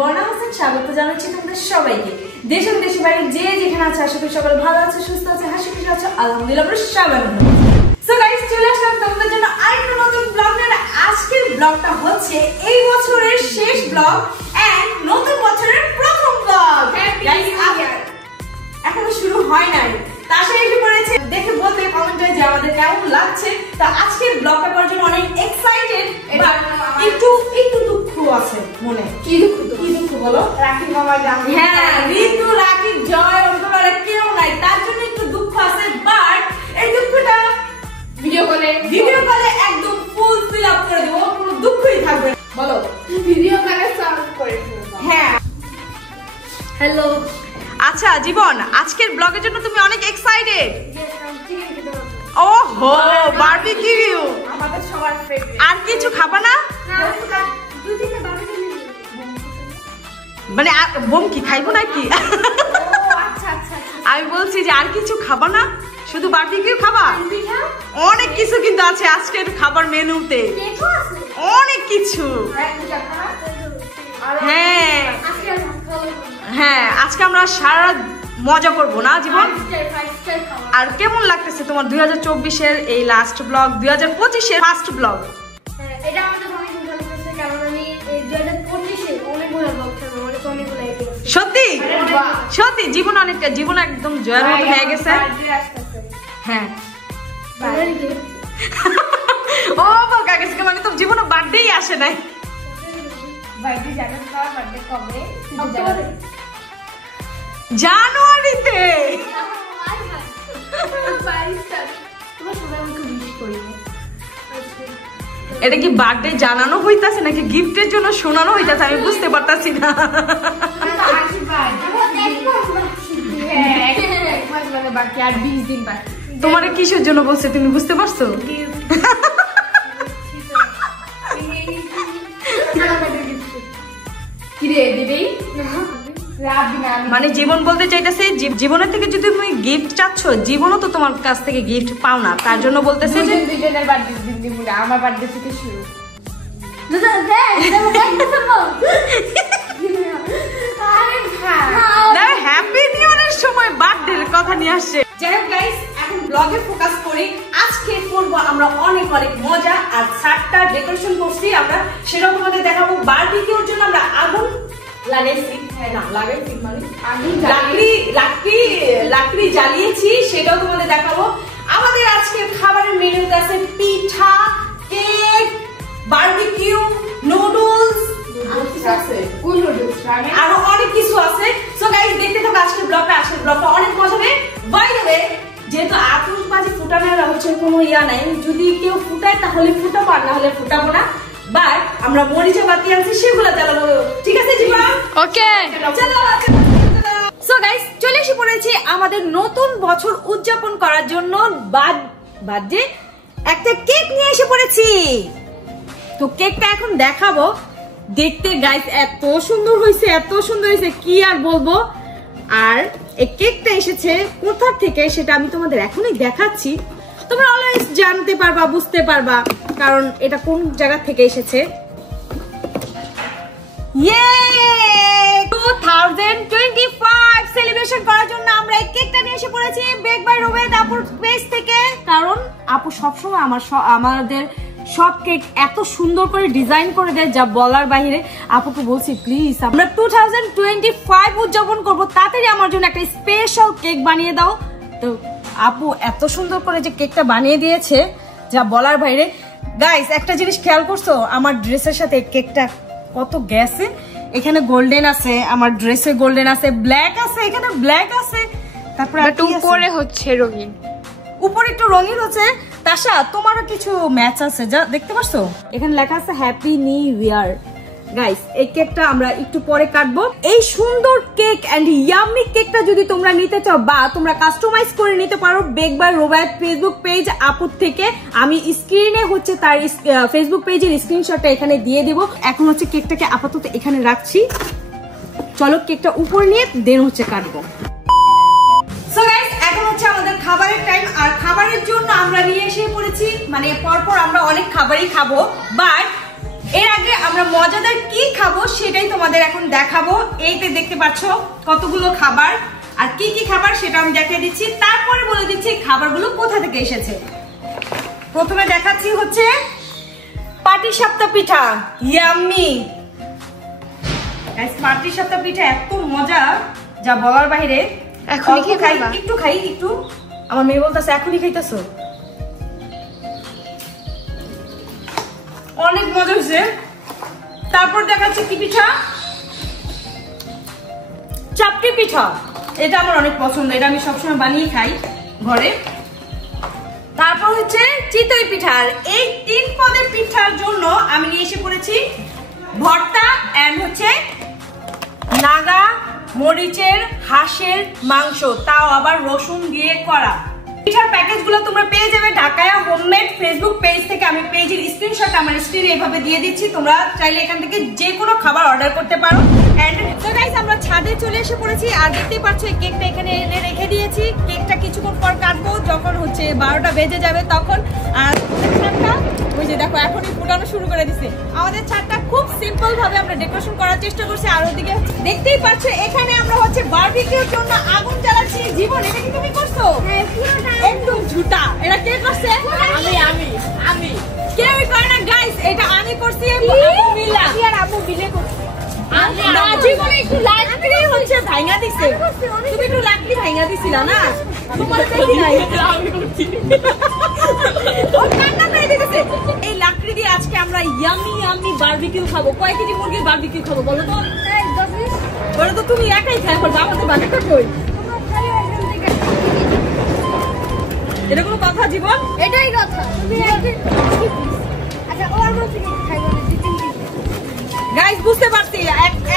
বর্ণা হোসেন স্বাগত জানাচ্ছি তোমাদের সবাইকে। দেশ ও দেশের বাইরে যে যেখানে আছে আশা করি সকলে ভালো আছে, সুস্থ আছে, হাসি খুশি আছে, আলহামদুলিল্লাহ আমরা সবাই ভালো। সো গাইস, চলে আসলাম তোমাদের জন্য আরেকটা নতুন ব্লগ নিয়ে। আজকের ব্লগটা হচ্ছে এই বছরের শেষ ব্লগ এন্ড নতুন বছরের প্রথম ব্লগ। গাইস, এখনো শুরু হয় নাই, তাসা এসে পড়েছে। দেখে বলতে কমেন্টে যে আমাদের কেমন লাগছে। তো আজকের ব্লগটা করার জন্য অনেক এক্সাইটেড, বাট একটু দুঃখ আছে মনে। কি দুঃখ বলো? রাখি মামা জানি, হ্যাঁ ঋতু, রাখি, জয়, অন্তরা কেউ নাই, তার জন্য একটু দুঃখ আছে। বাট এই দুঃখটা ভিডিও কলে একদম ফুল ফিল আপ করে দেবো, কোনো দুঃখই থাকবে না। বলো ভিডিও কলে সলভ করে ফেলবো। হ্যাঁ, হ্যালো। আচ্ছা জীবন, আজকের ব্লগের জন্য তুমি অনেক এক্সাইটেড। ওহো, বারবিকিউ আমাদের সবার ফেভারিট। আর কিছু খাবা না? মানে বোম কি খাইবো নাকি? আমি বলছি যে আর কিছু খাবা না, শুধু বারবিকিউ খাবা? অনেক কিছু কিন্তু আছে আজকের খাবার মেনুতে, অনেক কিছু। হ্যাঁ হ্যাঁ, আজকে আমরা সারা মজা করবো না জীবন? আর কেমন লাগতেছে তোমার 2024-এর এই লাস্ট ব্লগ, 2025-এর ফার্স্ট ব্লগ? এটা আমাদের অনেক ভালো লাগছে, কারণ আমি এই 2025-এ অনেকগুলো ব্লগ করব, অনেকগুলো এপিসোড। সত্যি সত্যি জীবন একদম জয়ের মতো হয়ে গেছে। হ্যাঁ, ও বকা গেছে, মানে তো জীবনে বার্থডেই আসে নাই। বার্থডে জানেন না? বার্থডে কবে? জানুয়ারিতে। এটা কি বার্থডে জানানো হইতাছে নাকি গিফটের জন্য শোনানো হইতাছে? আমি বুঝতে পারতাছি না। তোমার কিসের জন্য বলছে তুমি বুঝতে পারছো? মানে জীবন বলতে চাইতেছে জীবনের থেকে যদি তুমি গিফট চাচ্ছ, জীবনও তো তোমার কাছ থেকে গিফট পাও না, তার জন্য বলতেছে যে দুজনের বার্থডে দিন আমার বার্থডে থেকে শুরু। হ্যাপি নিউ ইয়ারের সময় বার্থডের কথা নিয়ে আসছে। যাই হোক গাইস, এখন ব্লগে ফোকাস করি। আজকে করবো আমরা অনেক মজা, আর ছাদটা ডেকোরেশন করছি আমরা, সেটাও তোমাদের দেখাবো। বারবিকিউর জন্য আমরা আগুন লাগাইছি, মানে লাকড়ি জ্বালিয়েছি, সেটাও তোমাদের দেখাবো। আমাদের আজকে খাবারের মেনুতে আছে পিঠা, কেক, বারবিকিউ, নুডলস, আরো অনেক কিছু আছে। সো গাইস, দেখতে থাকো আজকের ব্লগটা। আজকের ব্লগটা অনেক মজা হবে। বাই দ্য ওয়ে, যেহেতু আতশবাজি ফুটানোর হচ্ছে কোনো ইয়া নাই, যদি কেউ ফুটায় তাহলে ফুটাবো, আর না হলে ফুটাবো না। বাট আমরা মরিচা বাতি আনছি, সেগুলো জ্বালাবো। ঠিক আছে জীবন? ওকে, চলো। সো গাইস, চলে এসে পড়েছি আমাদের নতুন বছর উদযাপন করার জন্য। বার্থডে একটা কেক নিয়ে এসে পড়েছি। তো কেকটা এখন দেখাবো। দেখতে গাইস এত সুন্দর হয়েছে, কি আর বলবো। আর এই কেকটা এসেছে কোথা থেকে সেটা আমি তোমাদের এখনই দেখাচ্ছি। তোমরা অলওয়েজ জানতে পারবা, বুঝতে পারবা, কারণ এটা কোন জায়গা থেকে এসেছে। 2025 সেলিব্রেশন করার জন্য আমরা এই কেকটা নিয়ে এসে পড়েছি বেক বাই রোবেদ আপুর পেজ থেকে। কারণ আপু সবসময় আমাদের সব কেক এত সুন্দর করে ডিজাইন করে দেয়, যা বলার বাইরে। আপুকে বলছি প্লিজ আমরা 2025 উদযাপন করবো, তাড়াতাড়ি আমার জন্য একটা স্পেশাল কেক বানিয়ে দাও। তো আপু এত সুন্দর করে যে কেকটা বানিয়ে দিয়েছে, যা বলার বাইরে। গাইস, একটা জিনিস খেয়াল করছো, আমার ড্রেসের সাথে কেকটা কত গেছে। এখানে গোল্ডেন আছে, আমার ড্রেসে গোল্ডেন আছে, ব্ল্যাক আছে, এখানে ব্ল্যাক আছে, তারপরে উপরে হচ্ছে রঙিন, উপরে একটু রঙিন হচ্ছে। তাশা, তোমারও কিছু ম্যাচ আছে, যা দেখতে পাচ্ছ এখানে লেখা আছে হ্যাপি নিউ ইয়ার। গাইস, এই কেকটা আমরা একটু পরে কাটবো। এই সুন্দর কেক এন্ড ইয়াম্মি কেকটা যদি তোমরা নিতে চাও বা তোমরা কাস্টমাইজ করে নিতে পারো বেক বাই রোবেদ ফেসবুক পেজ আপুর থেকে। আমি স্ক্রিনে হচ্ছে তার ফেসবুক পেজের স্ক্রিনশটটা এখানে দিয়ে দেবো। এখন হচ্ছে কেকটাকে আপাতত এখানে রাখছি। চলো কেকটা উপর নিয়ে দেন হচ্ছে কাটবো। সো গাইস, এখন হচ্ছে আমাদের খাবারের টাইম। আর খাবারের জন্য আমরা নিয়ে এসে পড়েছি, মানে পরপর আমরা অনেক খাবারই খাবো, বাট এর আগে আমরা মজাদার কি খাবো সেটাই তোমাদের এখন দেখাবো। এইতে দেখতে পাচ্ছ কতগুলো খাবার, আর কি কি খাবার সেটা আমি দেখিয়ে দিচ্ছি, তারপরে বলে দিচ্ছি খাবারগুলো কোথা থেকে এসেছে। প্রথমে দেখাচ্ছি হচ্ছে পাটিসাপটা পিঠা, ইয়াম্মি গাইস। পাটিসাপটা পিঠা এত মজা যা বলার বাইরে। এখনই কি খাই? একটু খাই, একটু। আমার মেয়ে বলতেছে এখনই খাইতেছো, অনেক মজা হয়েছে। তারপর দেখাচ্ছি কি পিঠা, চাপটি পিঠা। এটা আমার অনেক পছন্দ, এটা আমি সবসময় বানিয়ে খাই ঘরে। তারপর হচ্ছে চিতই পিঠা। এই 3 পদের পিঠার জন্য আমি নিয়ে এসে পড়েছি ভর্তা এন্ড হচ্ছে নাগা মরিচের হাঁসের মাংস, তাও আবার রসুন দিয়ে করা। পিঠার প্যাকেজগুলো তোমরা পেয়ে যাবে ঢাকায়া হোমমেড ফেসবুক পেজ থেকে। আমি পেজের স্ক্রিনশট আমার স্ক্রিনে এইভাবে দিয়ে দিচ্ছি, তোমরা চাইলে এখান থেকে যে কোনো খাবার অর্ডার করতে পারো। এন্ড সো গাইস আমরা ছাদে চলে এসে পড়েছি, আর দেখতেই পাচ্ছ এই কেকটা এখানে এনে রেখে দিয়েছি। কেকটা কিছুক্ষণ পর কাটবো, যখন হচ্ছে 12টা বেজে যাবে তখন। আর ছাদটা ওই যে দেখো এখনই ফুটানো শুরু করে দিছে। আমাদের ছাদটা খুব সিম্পল ভাবে আমরা ডেকোরেশন করার চেষ্টা করছি। আর ওদিকে দেখতেই পাচ্ছ এখানে আমরা হচ্ছে বারবিকিউর জন্য আগুন জ্বালাচ্ছি। জীবন এটা কি তুমি করছো? একদম ঝুটা। এটা কে করছে? আমি কেউই করে না গাইস, এটা আমি করছি। আম্মু মিলে করছি। না জীবনে একটু লাকড়ি হচ্ছে ভাঙা দিছে। তুমি একটু লাকড়ি ভাঙা দিছিলা না? তোমার দেখি নাই, আমি করছি। ও কান্না করে দিতেছে। এই লাকড়ি দিয়ে আজকে আমরা ইয়াম্মি বারবিকিউ খাবো। কয় কেজি মুরগির বারবিকিউ খাবো বলো তো? বলো তো, তুমি একাই খাই, এখন আমাদের বাকিটা কই? এটা কোনো কথা জীবন? এটাই কথা। আচ্ছা ওর মধ্যে কি খাইবো না? গাইস বুঝতে পারছি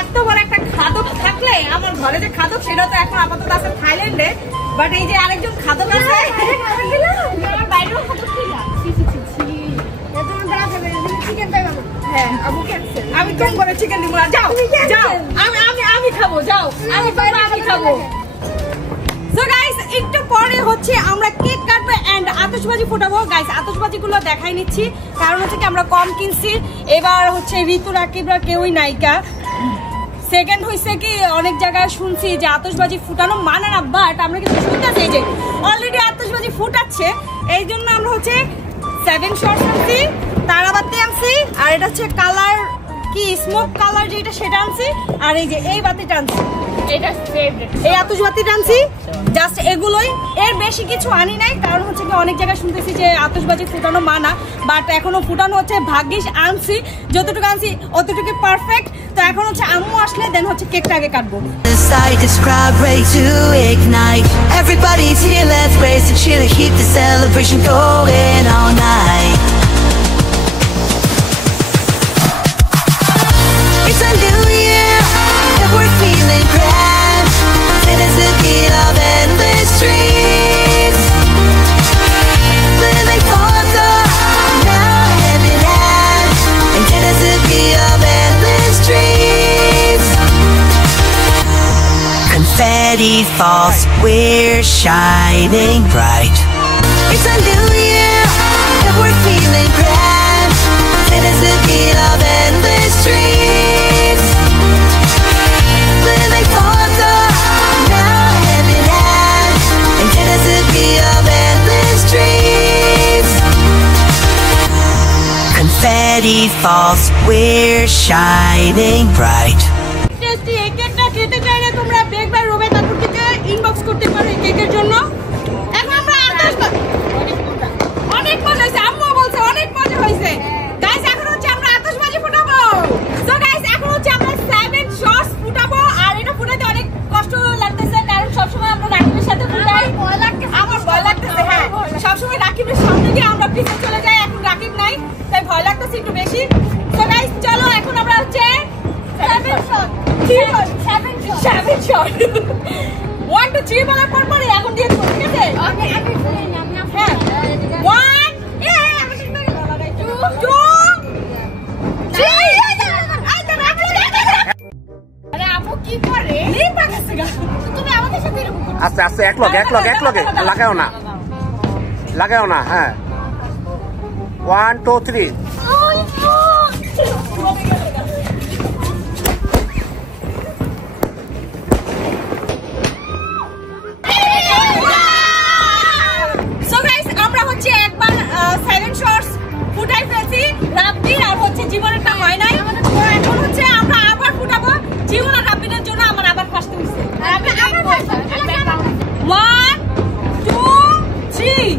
এত বড় একটা খাদক থাকলে, আমার ঘরে যে খাদক সেটা তো এখন আপাতত আছে থাইল্যান্ডে, বাট এই যে আরেকজন খাদক আছে বাইরেও খাদক ছিল। চিকেন পাইবা না? হ্যাঁ আমি তো করে চিকেন দিব না। যাও যাও, আমি খাবো, যাও আমি খাবো। সো গাইস একটু পরে হচ্ছে আমরা কেক কাটবো এন্ড আতশবাজি ফোটাবো। গাইস আতশবাজিগুলো দেখাই নিচ্ছি, কারণ হচ্ছে কি আমরা কম কিনছি। এবার হচ্ছে ঋতু রাকিবরা কেউই নাইকা। সেকেন্ড হইছে কি অনেক জায়গায় শুনছি যে আতশবাজি ফুটানো মানে না, বাট আমরা কিন্তু শুনতেছি যে অলরেডি আতশবাজি ফুটাচ্ছে। এই জন্য আমরা হচ্ছে 7 শর্টস আনছি, তারাবাতি আনছি, আর এটা হচ্ছে কালার কি স্মোক কালার যেটা সেটা আনছি, আর এই যে এই বাতিটা আনছি, এটা ফেভারিট। এই আতশবাতি আনছি, জাস্ট এগুলোই, এর বেশি কিছু আনি নাই। কারণ হচ্ছে কি অনেক জায়গায় শুনতেছি যে আতশবাজি ফুটানো মানা, বাট এখনো ফুটানো হচ্ছে। ভাগ্যিস আনছি, যতটুকু আনছি অতটুকু পারফেক্ট। তো এখন হচ্ছে আম্মু আসলে দেন হচ্ছে কেকটা আগে কাটবো। This crowd ready to ignite. Everybody's here, let's raise the cheer to keep the celebration going all night. It's a new year, and we're feeling grand. It is the beat of endless dreams. Living for the now hand in hand. And it is the beat of endless dreams. Confetti falls, we're shining bright. It's a new year, and we're feeling grand. It is the beat of endless dreams. Living for the now hand in hand. And it is the beat of endless dreams. Confetti falls, we're shining bright. তোমরা দেখবে রোবে তারপর থেকে inbox করতে পারো এই কেকের জন্য। এখন আমরা অনেক মজা হয়েছে, আম্মু বলছে অনেক মজা হয়েছে। গাইস এখন হচ্ছে আমরা আতশবাজি ফুটাবো। সো গাইস এখন হচ্ছে আমরা 7 শর্টস ফুটাবো। আর এটা ফুটাতে অনেক কষ্ট লাগতেছে, কারণ সবসময় আমরা রাকিবের সাথে ফুটাই। আমার ভয় লাগতেছে, হ্যাঁ সবসময় রাকিবের সামনে গিয়ে আমরা পিছনে চলে যাই। এখন রাকিব নাই, তাই ভয় লাগতেছে একটু বেশি। সো গাইস চলো এখন আমরা হচ্ছে 7 শট 1 2 3 বলার পর পরে এখন দিয়ে দেবো, ঠিক আছে? হ্যাঁ 1 2 3 আরে আপু কি করে লিপা গেছে গা। তুমি আমাদের সাথে এরকম করো। আস্তে আস্তে এক লগে লাগাও না। হ্যাঁ 1 2 3 জীবনেরটা হয় নাই, এখন হচ্ছে আমরা আবার ফুটাবো। জীবন আর রাব্বিনের জন্য আমার আবার ফার্স্ট হইছে। 1 2 3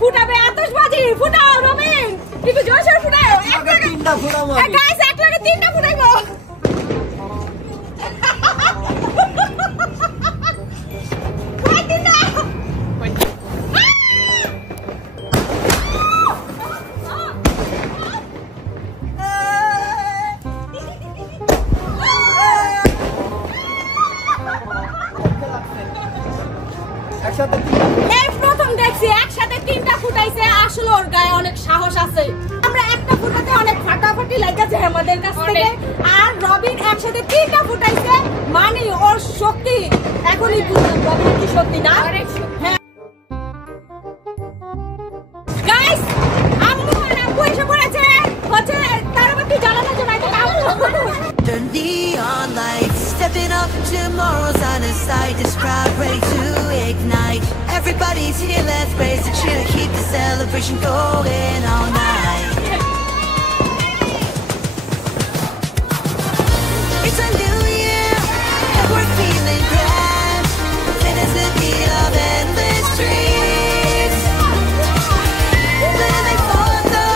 ফুটাবে আতশবাজি। ফুটাও রবিন, একটু জোরে ফুটাও। তিনটা ফুটাবো গাইস, এক লাগে তিনটা ফুটাইবো। প্রথম দেখছি একসাথে তিনটা ফুটাইছে। আসলে ওর গায়ে অনেক সাহস আছে। আমরা একটা ফুটাতে অনেক ফাটাফাটি লাগছে আমাদের কাছ থেকে, আর রবিন একসাথে তিনটা ফুটাইছে, মানে ওর শক্তি। এখনই বুঝলাম রবিনের কি শক্তি না। গাইস, আম্মু আর আব্বু এসে পড়েছে, হচ্ছে তারাবাতি জ্বালানোর জন্য। The neon lights stepping up tomorrow's on a sight. This crowd ready to ignite. Everybody's here, let's raise the cheer, keep the celebration going all night. It's a new year, and we're feeling grand. It is the beat of endless dreams. Living for the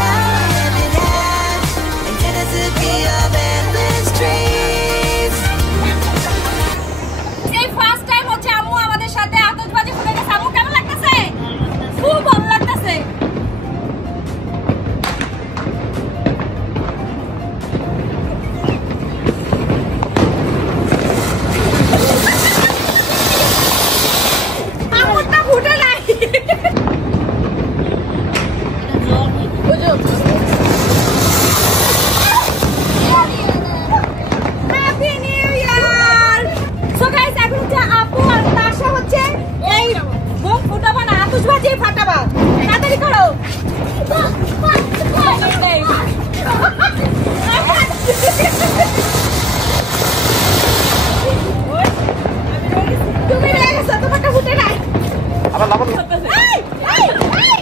now hand in hand. And it is the beat of endless dreams. এই first time হচ্ছে আম্মু আমাদের সাথে আতশবাজি ফুটাইছে। আম্মু কেমন লাগতেছে? খুব ভালো লাগতেছে। আম্মুটা ফুটে নাই। Happy new year. So guys, এখন হচ্ছে আপু আর তাশা হচ্ছে এই বোম ফুটাবা না, আতশবাজি ফাটাবা। তাড়াতাড়ি করো। তুমি রেগে গেছো, তোমারটা ফুটে নাই। এই, এই, এই।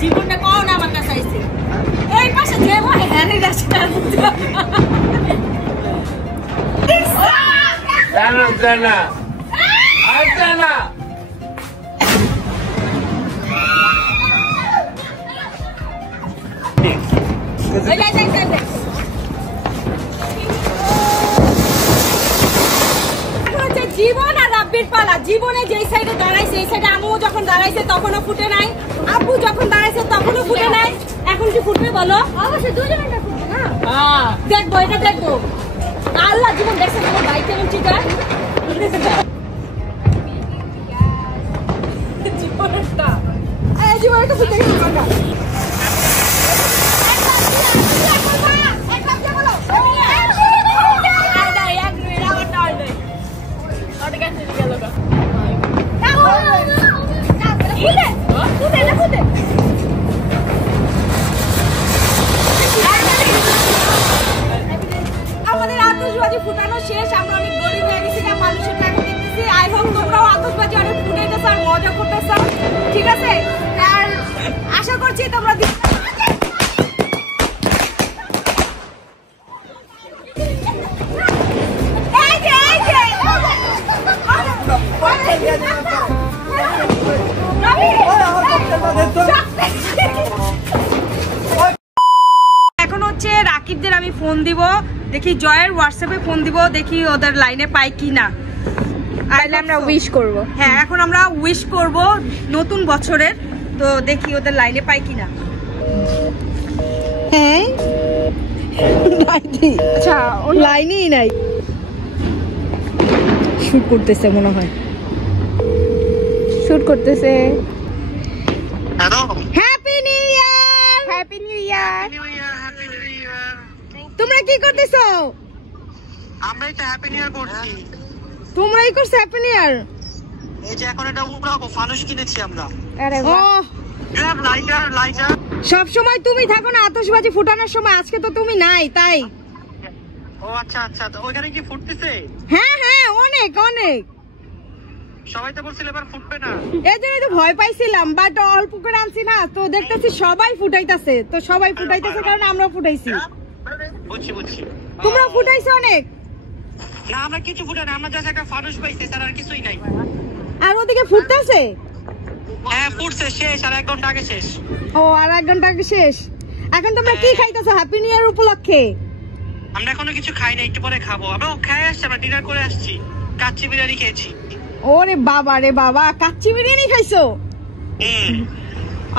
জীবনটা কও না আমার কাছে আইছে। এই পাশে যে ভাই হ্যানে যাচ্ছে তার মধ্যে জানা জানা আর জানা জীবন আর রাব্বির পালা। জীবনে যেই সাইডে দাঁড়াইছে এই সাইডে আম্মু যখন দাঁড়াইছে তখনও ফুটে নাই, আব্বু যখন দাঁড়াইছে তখনও ফুটে নাই। এখন কি ফুটবে বলো? অবশ্যই দুজনেরটা ফুটবে না। দেখবো, এটা দেখবো। আল্লাহ, জীবন দেখছে তোমার বাইক কেমন চিটা জীবনটা জীবনটা ফুটে গেছে। আমাদের আতশবাজি ফুটানো শেষ। আমরা অনেক গরিব হয়ে গেছি, মানুষের টাকা দিতেছি। আই হোপ তোমরাও আতশবাজি অনেক ফুটাইতেছ আর মজা করতেছ, ঠিক আছে? আর আশা করছি তোমরা এখন হচ্ছে রাকিবদের আমি ফোন দিব। দেখি জয়ের হোয়াটসঅ্যাপে ফোন দিব, দেখি ওদের লাইনে পাই কি না। তাহলে আমরা উইশ করব। হ্যাঁ, এখন আমরা উইশ করব নতুন বছরের, তো দেখি ওদের লাইনে পাই কি না। হ্যাঁ, আচ্ছা, লাইনই নাই, শুট করতেছে মনে হয়। শুট করতেছে। Hello, happy new year. Happy new year. Happy new year. তোমরা কি করতেছো? আমরা এটা হ্যাপি নিউ ইয়ার করছি। তোমরাই করছো হ্যাপি নিউ ইয়ার? এই যে এখন এটা উড়াবো, ফানুস কিনেছি আমরা। আরে ও, বাহ। লাইটার সব সময় তুমি থাকো না আতশবাজি ফুটানোর সময়, আজকে তো তুমি নাই তাই। ও আচ্ছা আচ্ছা, তো ওইখানে কি ফুটতেছে? হ্যাঁ হ্যাঁ, অনেক অনেক। সবাই তো বলছিল এবার ফুটবে না। এই জন্যই তো ভয় পাইছিলাম, বাট অল্প করে আনছি না, তো দেখতেছি সবাই ফুটাইতেছে, তো সবাই ফুটাইতেছে কারণ আমরা ফুটাইছি। বুঝছি বুঝছি। তোমরা ফুটাইছো অনেক? না, আমরা কিছু ফুটাই না, আমরা জাস্ট একটা ফানুস পাইছি, তার আর কিছুই নাই। আর ওদিকে ফুটতেছে? হ্যাঁ, ফুটছে, শেষ, আর 1 ঘন্টা আগে শেষ। ও, আর 1 ঘন্টা আগে শেষ। এখন তোমরা কি খাইতেছো হ্যাপি নিউ ইয়ার উপলক্ষে? আমরা এখনো কিছু খাই না, একটু পরে খাবো। আমরা খাই আসছি, আমরা ডিনার করে আসছি, কাচ্চি বিরিয়ানি খেয়েছি। ওরে বাবা রে বাবা, কাচ্চি বিরিয়ানি খাইছো?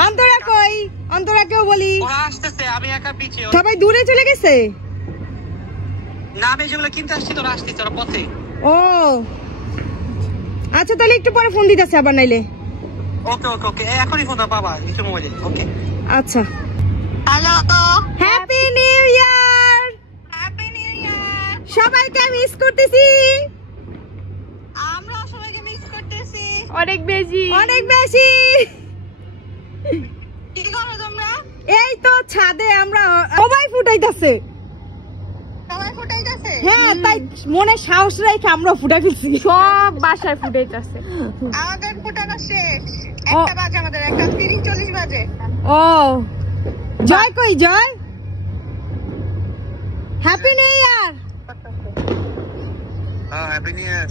অন্তরা কই? অন্তরাকেও বলি। ওরা আসতেছে, আমি একা পিছিয়ে। সবাই দূরে চলে গেছে? না, আমি যেগুলো কিনতে আসছি তোরা আসতেছে, ওরা পথে। ও আচ্ছা, তাহলে একটু পরে ফোন দিতেছে আবার নাইলে। ওকে ওকে ওকে, এখনই ফোন দাও বাবা, একটু মোবাইলে। ওকে, আচ্ছা। Hello, happy new year. Happy new year. সবাইকে মিস করতেছি। আমরা সবাইকে মিস করতেছি অনেক বেশি। অনেক বেশি। কি করো তোমরা? এই তো ছাদে আমরা সবাই ফুটাইতেছে। সবাই ফুটাইতেছে? হ্যাঁ, তাই মনে সাহস রেখে আমরা ফুটাই ফেলছি। সব বাসায় ফুটাইতেছে। আমাদের ফুটানো শেষ। ও। 1টা বাজে, আমাদের 1:30-40 বাজে। ও, জয় কই? জয়, হ্যাপি নিউ ইয়ার। হ্যাঁ, হ্যাপি নিউ ইয়ার।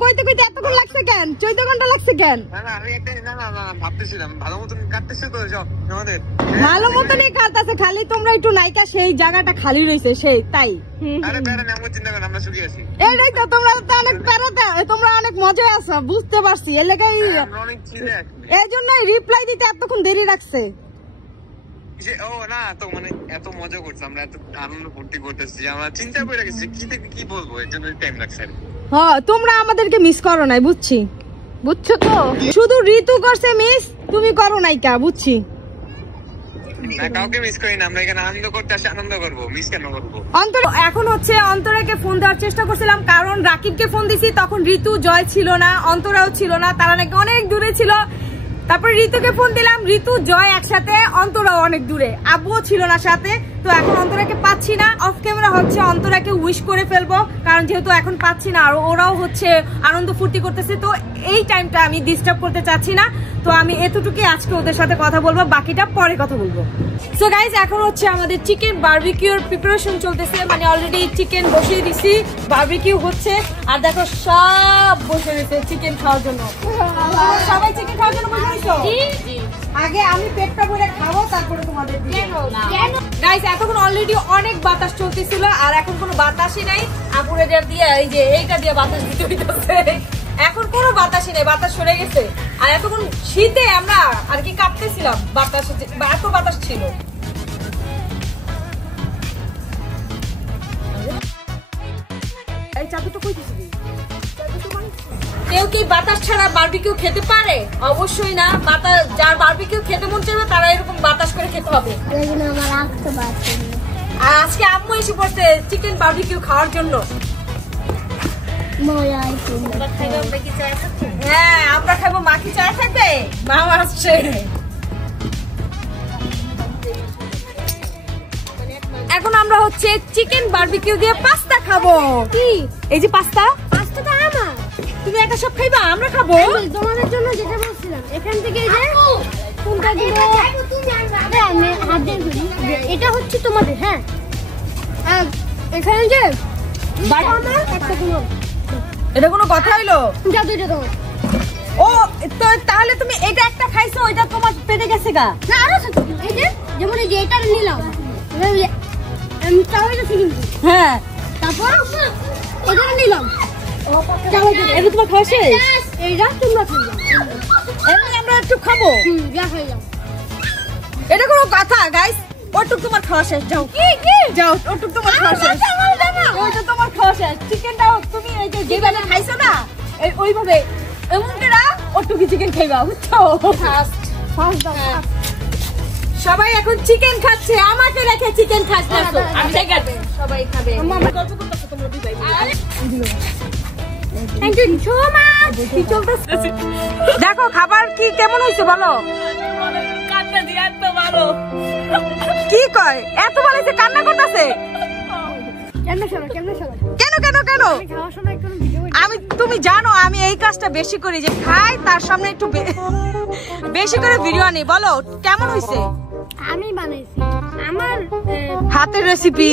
কইতে কইতে এতক্ষণ লাগছে কেন? 14 ঘন্টা লাগছে কেন? না না, আমি একটা না ভাবতেছিলাম, ভালো মতন কাটতেছে তো সব আমাদের। ভালো মতনই কাটতেছে, খালি তোমরা একটু নাইকা সেই জায়গাটা খালি রয়েছে সেই তাই। আরে বেড়া না, আমরা চিন্তা করেন, আমরা সুখী আছি। এইটাই তো, তোমরা তো অনেক প্যারাতে, তোমরা অনেক মজায় আছো, বুঝতে পারছি। এর লেগাই, আমরা অনেক চিলে আছি। এই জন্যই রিপ্লাই দিতে এতক্ষণ দেরি রাখছে। যে ও না, তো মানে এত মজা করছে, আমরা এত আনন্দ ফুর্তি করতেছি, আমরা চিন্তা করে গেছি কি থেকে কি বলবো, এর জন্য টাইম লাগছে। হ্যাঁ, তোমরা আমাদেরকে মিস করো নাই, বুঝছি। বুঝছো তো? শুধু ঋতু করছে মিস, তুমি করো নাই কা, বুঝছি। না, কাউকে মিস করি না, আমরা এখানে আনন্দ করতে আসি, আনন্দ করবো, মিস কেন করবো? অন্তর এখন হচ্ছে অন্তরাকে ফোন দেওয়ার চেষ্টা করছিলাম, কারণ রাকিবকে ফোন দিছি, তখন ঋতু জয় ছিল না, অন্তরাও ছিল না, তারা নাকি অনেক দূরে ছিল। তারপরে ঋতুকে ফোন দিলাম, ঋতু জয় একসাথে, অন্তরাও অনেক দূরে, আব্বুও ছিল না সাথে। তো এখন অন্তরাকে পাচ্ছি না, অফ ক্যামেরা হচ্ছে অন্তরাকে উইশ করে ফেলবো, কারণ যেহেতু এখন পাচ্ছি না, আর ওরাও হচ্ছে আনন্দ ফুর্তি করতেছে, তো এই টাইমটা আমি ডিস্টার্ব করতে চাচ্ছি না। তো আমি এতটুকুই আজকে ওদের সাথে কথা বলবো, বাকিটা পরে কথা বলবো। সো গাইজ, এখন হচ্ছে আমাদের চিকেন বারবিকিউর প্রিপারেশন চলতেছে, মানে অলরেডি চিকেন বসিয়ে দিছি, বারবিকিউ হচ্ছে, আর দেখো সব বসে গেছে চিকেন খাওয়ার জন্য। সবাই চিকেন খাওয়ার জন্য বসে গেছো? আগে আমি পেটটা ভরে খাবো, তারপরে তোমাদের গাইজ। এতক্ষণ অলরেডি অনেক বাতাস চলতেছিল, আর এখন কোনো বাতাসই নাই। আপুরে দিয়ে এই যে এইটা দিয়ে বাতাস দিতে হইতেছে, এখন কোনো বাতাসই নেই, বাতাস সরে গেছে। আর এতক্ষণ শীতে আমরা আর কি কাঁপতেছিলাম, বাতাস এত বাতাস ছিল। এই চাদরটা কই দিছিলি? কেউ কি বাতাস ছাড়া বারবিকিউ খেতে পারে? অবশ্যই না। বাতাস, যার বারবিকিউ খেতে মন চাইবে তারা এরকম বাতাস করে খেতে হবে। আর আজকে আম্মু এসে পড়ছে চিকেন বারবিকিউ খাওয়ার জন্য। হ্যাঁ, আমরা খাবো। মা কি চায় থাকবে? মা আসছে। এখন আমরা হচ্ছে চিকেন বারবিকিউ দিয়ে পাস্তা খাবো। কি এই যে পাস্তা? পাস্তাটা আমার। তুমি একা সব খাইবা? আমরা খাবো তোমাদের জন্য যেটা বলছিলাম, এখান থেকে এই যে কোনটা দিব তুমি আনবে, আমি হাত দিয়ে ধরি। এটা হচ্ছে তোমাদের। হ্যাঁ, এখানে যে একটা কোনো, এটা কোনো কথা হইলো? যা দুইটা দাও। ও তো তাহলে তুমি এটা একটা খাইছো, এটা তোমার পেটে গেছে গা? না, আরো আছে। এই যে যেমন এই যে এটা নিলাম, চাউমিনটা ঠিক আছে। হ্যাঁ তারপর এটা নিলাম। এটা তোমার খাওয়া শেষ? এইটা তোমরা খাইবা। এমনি আমরা একটু খাবো। যা খাইলাম। এটা কোনো কথা গাইস, ওটুক তোমার খাওয়া শেষ। যাও যাও, ওটুক তোমার খাওয়া শেষ। ওইটা তোমার খাওয়া শেষ। চিকেনটাও তুমি এই যে যেভাবে খাইছো না, এই ওইভাবে এমন করে ওটুকি চিকেন খাইবা, বুঝছো? সবাই এখন চিকেন খাচ্ছে, আমাকে রেখে চিকেন খাচ্ছে না তো। আমি দেখে সবাই খাবে। আমরা গল্প করতেছো তোমরা দুই ভাই। Thank you so much. দেখো খাবার কি কেমন হয়েছে বলো। কান্না দিয়ে এত ভালো কি কয়, এত ভালো হয়েছে, কান্না করতেছে কেন শোনো কেন শোনো কেন কেন কেন? খাওয়ার সময় কোনো ভিডিও আমি, তুমি জানো আমি এই কাজটা বেশি করি, যে খাই তার সামনে একটু বেশি করে ভিডিও আনি। বলো কেমন হয়েছে? আমি বানাইছি আমার হাতের রেসিপি।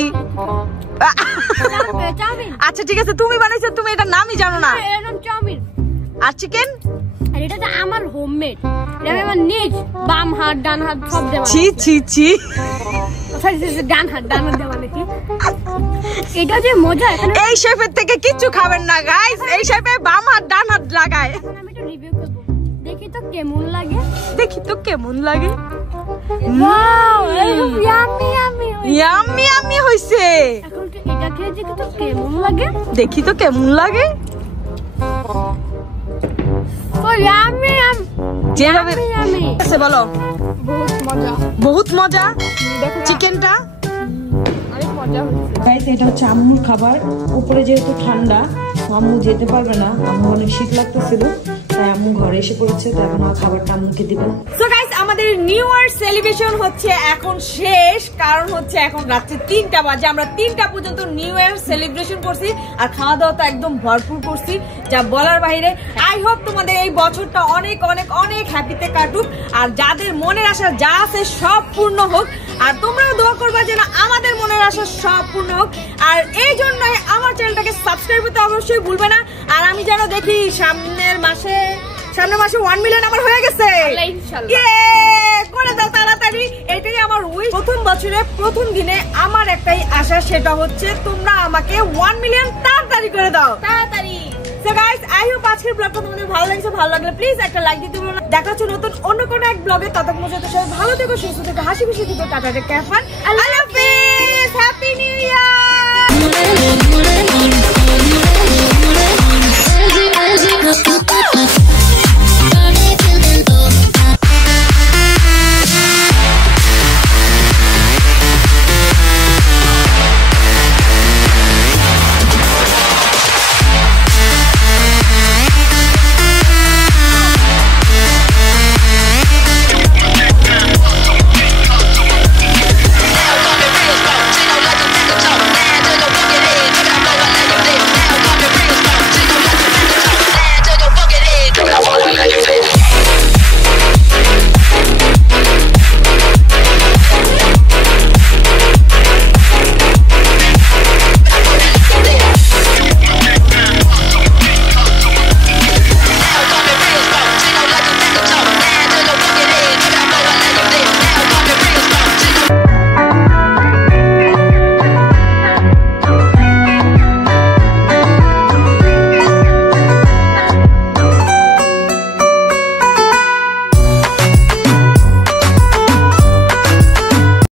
চাউমিন। আচ্ছা ঠিক আছে, তুমি বানাইছো, তুমি এটার নামই জানো না। এরকম চাউমিন আর চিকেন? আর এটা তো আমার হোমমেড। এটা আমি আমার নিজ বাম হাত ডান হাত সব দেওয়া। ছি ছি ছি, ডান হাত দেওয়া নাকি? এটা যে মজা, এখানে এই শেফের থেকে কিচ্ছু খাবেন না গাইস। এই শেফে বাম হাত ডান হাত লাগায়। এখন আমি একটু রিভিউ করবো, দেখি তো কেমন লাগে। দেখি তো কেমন লাগে। Wow yummy yummy. Yummy yummy হইছে। এখন তো এটা খেয়ে দেখি তো কেমন লাগে। দেখি তো কেমন লাগে। ও ইয়াম্মি ইয়াম্মি যেভাবে ইয়াম্মি। আছে বলো, বহুত মজা, বহুত মজা। দেখো চিকেনটা অনেক মজা হয়েছে। গাইস এটা হচ্ছে আম্মুর খাবার। উপরে যেহেতু ঠান্ডা, আম্মু যেতে পারবে না, আম্মু অনেক শীত লাগতেছিল, তাই আম্মু ঘরে এসে পড়েছে। তো এখন খাবারটা আম্মুকে দিবেন। সো গাইস আমাদের নিউ ইয়ার সেলিব্রেশন হচ্ছে এখন শেষ, কারণ হচ্ছে এখন রাত্রে 3টা বাজে। আমরা 3টা পর্যন্ত নিউ ইয়ার সেলিব্রেশন করছি, আর খাওয়া দাওয়া তো একদম ভরপুর করছি, যা বলার বাইরে। আই হোপ তোমাদের এই বছরটা অনেক অনেক অনেক হ্যাপিতে কাটুক, আর যাদের মনের আশা যা আছে সব পূর্ণ হোক। আর তোমরাও দোয়া করবা যেন আমাদের মনের আশা সব পূর্ণ হোক। আর এই জন্যই আমার চ্যানেলটাকে সাবস্ক্রাইব করতে অবশ্যই ভুলবে না। আর আমি যেন দেখি সামনের মাসে 1 মিলিয়ন আমার হয়ে গেছে। করে দাও তাড়াতাড়ি, এটাই আমার উইশ। প্রথম বছরে প্রথম দিনে আমার একটাই আশা, সেটা হচ্ছে তোমরা আমাকে 1 মিলিয়ন তাড়াতাড়ি করে দাও, তাড়াতাড়ি। সো গাইস আই হোপ আজকের ব্লগটা তোমাদের ভালো লাগছে। ভালো লাগলে প্লিজ একটা লাইক দিতে ভুলো না। দেখা হচ্ছে নতুন অন্য কোনো এক ব্লগে। ততক্ষণ পর্যন্ত সবাই ভালো থেকো, সুস্থ থেকো, হাসি খুশি থেকো। টাটা টেক কেয়ার, আল্লাহ হাফেজ, হ্যাপি নিউ ইয়ার।